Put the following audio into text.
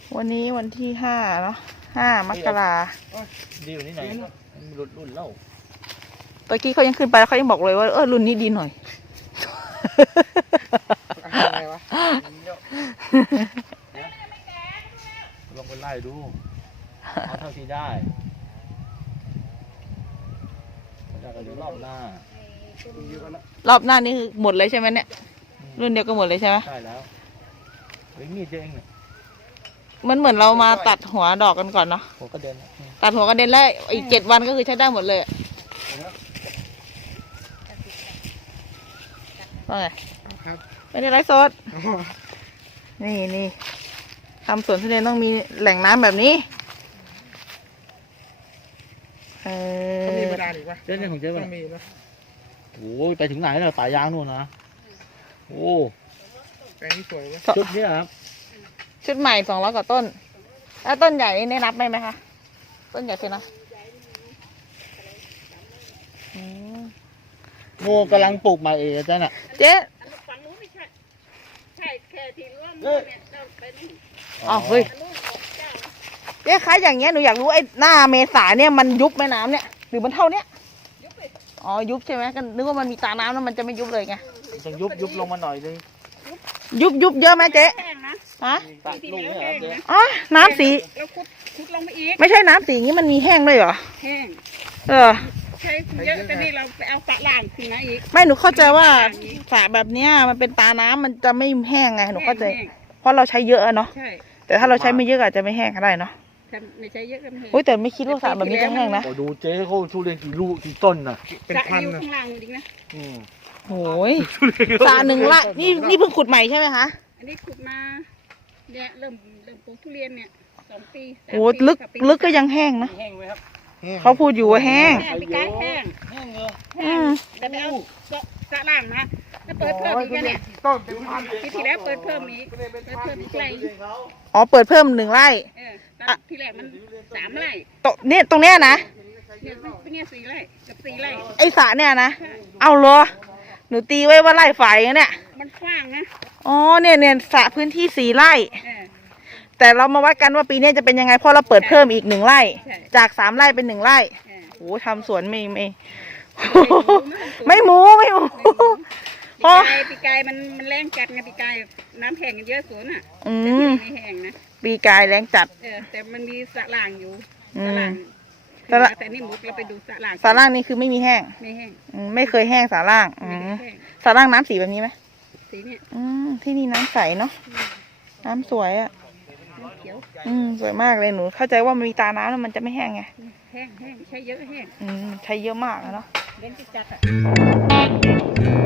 วันนี้วันที่5เนาะ5 มกราดีอยู่ที่ไหนรุ่นเล่าตะกี้เขายังขึ้นไปแล้วเขายังบอกเลยว่ารุ่นนี้ดีหน่อยอะไรวะลองไปไล่ดูเอาเท่าที่ได้แล้วก็ดูรอบหน้ารอบหน้านี่คือหมดเลยใช่ไหมเนี่ยรุ่นเดียวก็หมดเลยใช่ไหมใช่แล้วเฮ้ยมีดเยอะเองเนี่ยมันเหมือนเรามาตัดหัวดอกกันก่อนเนาะหัวกระเด็นตัดหัวกระเด็นแล้วอีก7 วันก็คือใช้ได้หมดเลยว่าไงไม่ได้ไลฟ์สดนี่ทำสวนทุเรียนต้องมีแหล่งน้ำแบบนี้ต้องมีเวลาอีกวะเจ๊เนี่ยของเจ๊ป่ะต้องมีนะโอ้ยไปถึงไหนแล้วป่ายางนู่นนะโอ้แปลงนี้สวยวะชุดนี้ครับชุดใหม่200 กว่าต้นแล้วต้นใหญ่นี่ได้นับไหมคะต้นใหญ่ใช่ไหมโง่กำลังปลูกใหม่เองจ้ะน่ะเจ๊ฝั่งนู้นไม่ใช่ใช่แค่ที่ร่วมเนี่ยเราไปนี่อ๋อเฮ้ยเจ๊คะอย่างเงี้ยหนูอยากรู้ไอ้หน้าเมษาเนี่ยมันยุบแม่น้ำเนี่ยหรือมันเท่าเนี้ยอ๋อยุบใช่ไหมก็นึกว่ามันมีตาน้ำแล้วมันจะไม่ยุบเลยไงต้องยุบลงมาหน่อยนึงยุบเยอะไหมเจ๊ฮะลูกเนี่ยครับอ๋อน้ำสีเราขุดลงไปอีกไม่ใช่น้ำสีอย่างนี้มันมีแห้งด้วยเหรอแห้งใช่เยอะแต่นี่เราไปเอาสระล่างขึ้นมาอีกไม่หนูเข้าใจว่าสระแบบเนี้ยมันเป็นตาน้ำมันจะไม่แห้งไงหนูเข้าใจเพราะเราใช้เยอะเนาะแต่ถ้าเราใช้ไม่เยอะอาจจะไม่แห้งก็ได้เนาะไม่ใช้เยอะก็ไม่แห้งโอ้ยแต่ไม่คิดว่าสระแบบนี้จะแห้งนะดูเจ๊เขาทุเรียนกี่ลูกกี่ต้นน่ะเป็นพันข้างล่างจริงนะโอ้ยสระ1 ไร่นี่เพิ่งขุดใหม่ใช่ไหมคะอันนี้ขุดมาเนี่ยเริ่มปลูกทุเรียนเนี่ย2 ปีโอ้ลึกก็ยังแห้งนะแห้งไหมครับเขาพูดอยู่ว่าแห้งปีกายแห้งเลยแต่ไปเอาสระล่างนะแล้วเปิดเพิ่มอีกเนี่ยต้นเป็นพันปีที่แล้วเปิดเพิ่มอีกไร่อ๋อเปิดเพิ่ม1 ไร่ที่แรกมัน3 ไร่ตรงเนี้ยนะเนี่ย4 ไร่กับ4 ไร่ไอสระเนี่ยนะเอาเหรอหนูตีไว้ว่าไร่ฝ่ายเนี่ยมันกว้างนะอ๋อเนี่ยสระพื้นที่4 ไร่แต่เรามาวัดกันว่าปีนี้จะเป็นยังไงเพราะเราเปิดเพิ่มอีก1 ไร่จาก3 ไร่เป็น1 ไร่โอ้ทำสวนไม่หมูปีกายมันแรงจัดไงปีกายน้ำแห้งกันเยอะสวนอ่ะไม่แห้งนะปีกายแรงจัดแต่มันมีสระล่างอยู่สระล่างแต่นี่มุดเราไปดูสระล่างสระล่างนี่คือไม่มีแห้งไม่แห้งไม่เคยแห้งสระล่างสระล่างน้ำสีแบบนี้ไหมสีเนี่ยที่นี่น้ำใสเนาะน้ำสวยอ่ะเขียวสวยมากเลยหนูเข้าใจว่ามันมีตาน้ำแล้วมันจะไม่แห้งไงแห้งใช้เยอะแห้งใช้เยอะมากเนาะเล่นจัด